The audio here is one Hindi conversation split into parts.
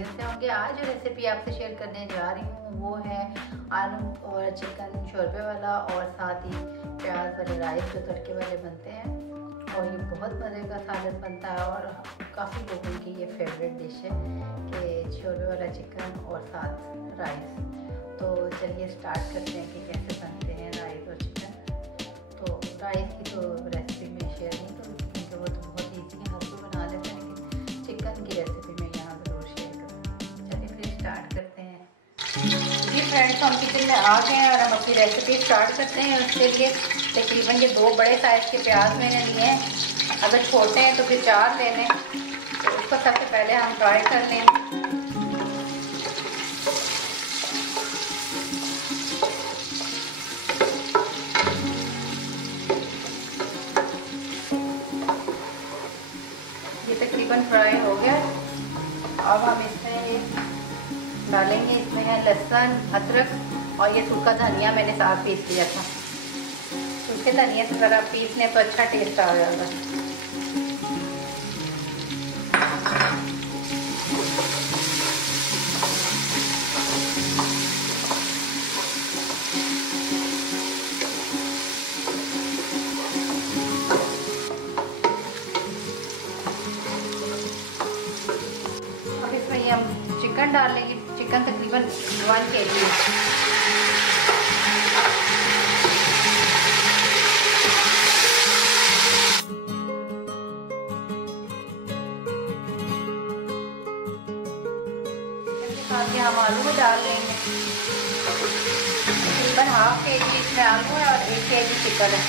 खैरियत से होंगे। आज जो रेसिपी आपसे शेयर करने जा रही हूँ वो है आलू और चिकन शोरबे वाला और साथ ही प्याज वाले राइस जो तड़के वाले बनते हैं। और ये बहुत मज़े का सालन बनता है और काफ़ी लोगों की ये फेवरेट डिश है कि शोरबे वाला चिकन और साथ राइस। तो चलिए स्टार्ट करते हैं कि कैसे बनते हैं राइस और चिकन। तो राइस की तो रेसिपी में शेयर नहीं करूँगी क्योंकि वो तो बहुत ईजी है, हर कोई बना लेता है, लेकिन चिकन की रेसिपी मैं यहाँ ज़रूर शेयर करूँगी। चलिए फिर स्टार्ट करते हैं। जी फ्रेंड्स, हम किचन में आ गए हैं और हम अपनी रेसिपी स्टार्ट करते हैं। उसके लिए तकरीबन ये 2 बड़े साइज़ के प्याज मैंने लिए हैं। अगर छोटे हैं तो फिर 4 ले लें। तो उसको सबसे पहले हम फ्राई कर लें। ये तकरीबन फ्राई हो गया। अब हम इसमें डालेंगे, इसमें है लहसुन, अदरक और ये सूखा धनिया मैंने साथ पीस लिया था। सूखे धनिया से ज़रा पीसने पर अच्छा टेस्ट आ जाएगा। अब इसमें ये हम चिकन डाल लेंगे। चिकन तकरीबन 1 kg है। साथ ही हम आलू भी डाल लेंगे। तकरीबन 1/2 kg इसमें आलू है और 1 kg चिकन है।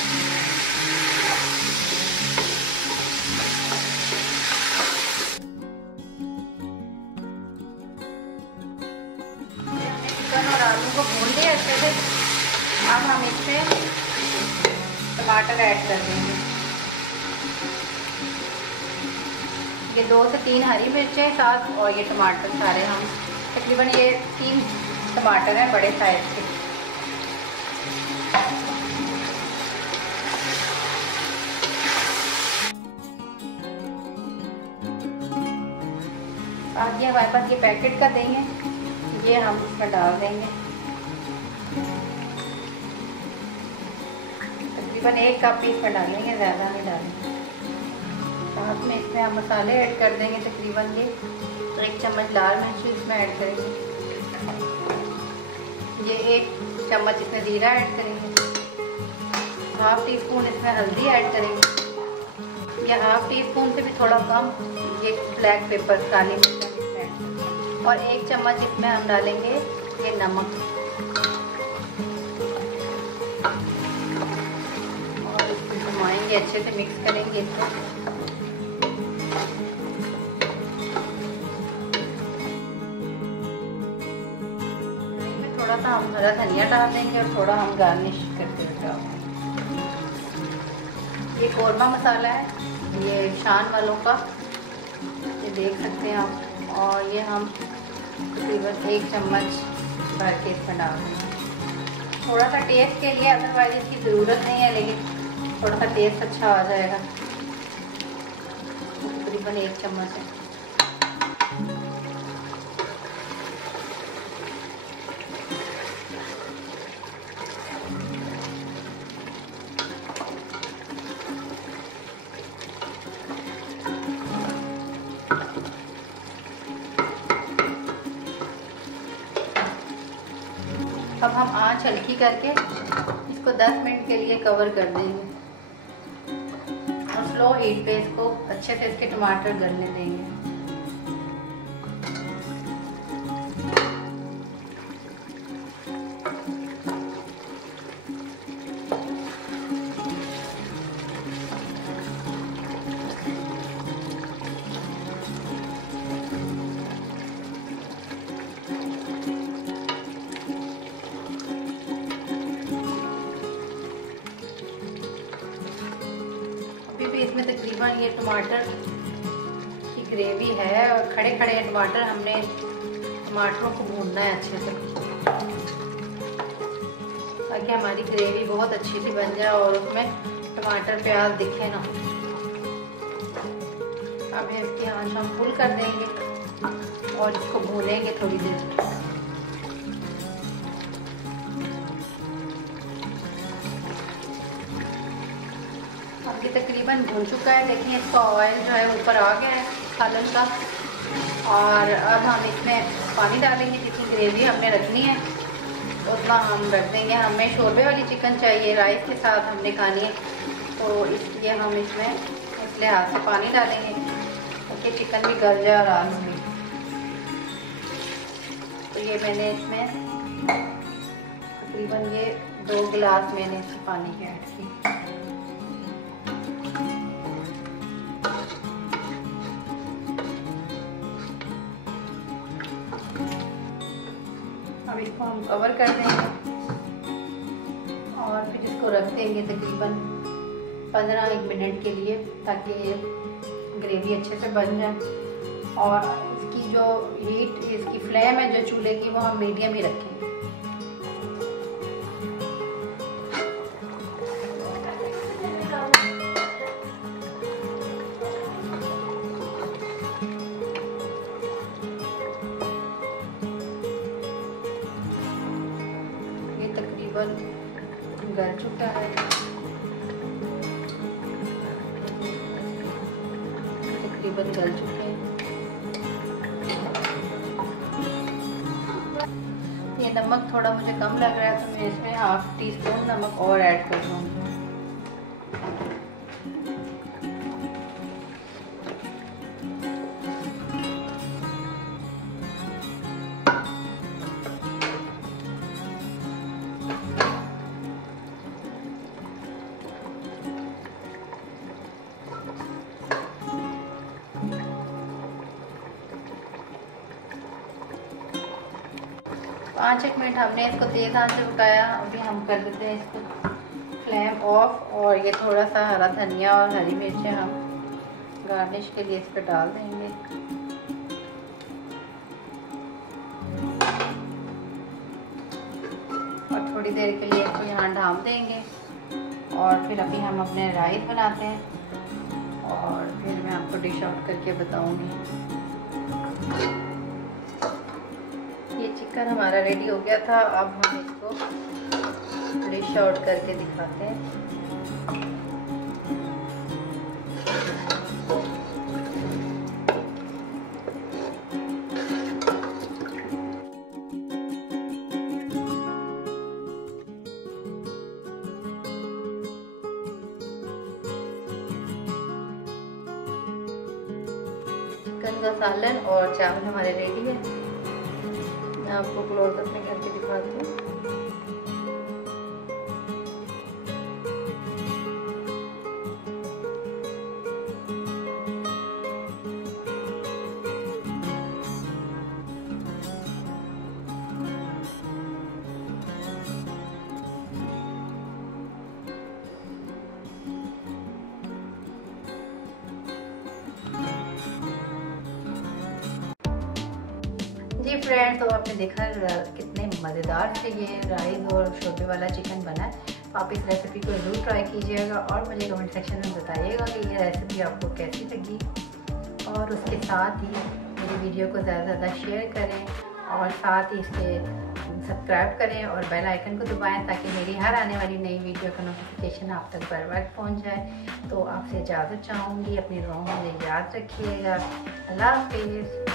चिकन और आलू को भून लिया अच्छे से। अब हम इसमें टमाटर ऐड कर देंगे। ये 2 से 3 हरी मिर्चें साथ और ये टमाटर सारे हम तकरीबन ये 3 टमाटर हैं बड़े साइज के। साथ ही हमारे पास ये पैकेट का दही है, ये हम इसमें डाल देंगे। तकरीबन 1 कप इसमें डालेंगे, ज़्यादा नहीं डालेंगे। साथ में इसमें हम मसाले ऐड कर देंगे। तकरीबन ये 1 चम्मच लाल मिर्च इसमें ऐड करेंगे। ये 1 चम्मच इसमें ज़ीरा ऐड करेंगे। 1/2 टीस्पून इसमें हल्दी ऐड करेंगे। या 1/2 टीस्पून से भी थोड़ा कम ये ब्लैक पेपर काली मिर्च इसमें ऐड करेंगे। और 1 चम्मच इसमें हम डालेंगे ये नमक। और इसको घुमाएंगे, अच्छे से मिक्स करेंगे इसको। थोड़ा सा हम हरा धनिया डाल देंगे और थोड़ा हम गार्निश करके डालेंगे। ये कोरमा मसाला है, ये शान वालों का, ये देख सकते हैं आप। और ये हम तकरीबन 1 चम्मच भर के इसमें डाल देंगे, थोड़ा सा टेस्ट के लिए। अदरवाइज इसकी ज़रूरत नहीं है, लेकिन थोड़ा सा टेस्ट अच्छा आ जाएगा। तकरीबन 1 चम्मच है। अब हम आंच हल्की करके इसको 10 मिनट के लिए कवर कर देंगे और स्लो हीट पे इसको अच्छे से इसके टमाटर गलने देंगे। इसमें तकरीबन ये टमाटर की ग्रेवी है और खड़े खड़े टमाटर हमने टमाटरों को भूनना है अच्छे से ताकि हमारी ग्रेवी बहुत अच्छी सी बन जाए और उसमें टमाटर प्याज दिखे ना। अब इसकी आंच हम फुल कर देंगे। और इसको भूनेंगे थोड़ी देर। अब ये तकरीबन भून चुका है। देखिए इसका ऑयल जो है ऊपर आ गया है सालन का। और अब हम इसमें पानी डालेंगे। जितनी ग्रेवी हमने रखनी है उतना हम रख देंगे। हमें शोरबे वाली चिकन चाहिए, राइस के साथ हमने खानी है, तो इसलिए हम इसमें इस लिहाज से पानी डालेंगे ताकि चिकन भी गल जाए आराम से। तो ये मैंने इसमें तकरीबन ये 2 गिलास मैंने इसमें पानी के ऐड की। अब इसको हम कवर कर देंगे और फिर इसको रख देंगे तकरीबन 15-1 मिनट के लिए ताकि ग्रेवी अच्छे से बन जाए। और इसकी जो हीट, इसकी फ्लेम है जो चूल्हे की, वो हम मीडियम ही रखेंगे। ये तकरीबन गल चुका है। तकरीबन गल चुके हैं। ये नमक थोड़ा मुझे कम लग रहा है तो मैं इसमें 1/2 टीस्पून नमक और ऐड कर दूँगी। पाँच एक मिनट हमने इसको तेज़ आंच से पकाया। अभी हम कर देते हैं इसको फ्लेम ऑफ। और ये थोड़ा सा हरा धनिया और हरी मिर्चें हम गार्निश के लिए इस पर डाल देंगे। और थोड़ी देर के लिए इसको यहाँ ढाँप देंगे। और फिर अभी हम अपने राइस बनाते हैं और फिर मैं आपको डिश आउट करके बताऊँगी। ये चिकन हमारा रेडी हो गया था। अब हम इसको डिश आउट करके दिखाते हैं। चिकन का सालन और चावल हमारे रेडी है। मैं आपको क्लोजअप में करके दिखाती हूँ। जी फ्रेंड्स, तो आपने देखा कितने मज़ेदार से ये राइस और शोरबे वाला चिकन बना है। तो आप इस रेसिपी को ज़रूर ट्राई कीजिएगा और मुझे कमेंट सेक्शन में बताइएगा कि ये रेसिपी आपको कैसी लगी। और उसके साथ ही मेरी वीडियो को ज़्यादा से ज़्यादा शेयर करें और साथ ही इसे सब्सक्राइब करें और बेल आइकन को दबाएं ताकि मेरी हर आने वाली नई वीडियो का नोटिफिकेशन आप तक बर वक्त पहुँच जाए। तो आपसे इजाज़त चाहूँगी। अपनी दुआओं में याद रखिएगा। अल्लाह हाफिज़।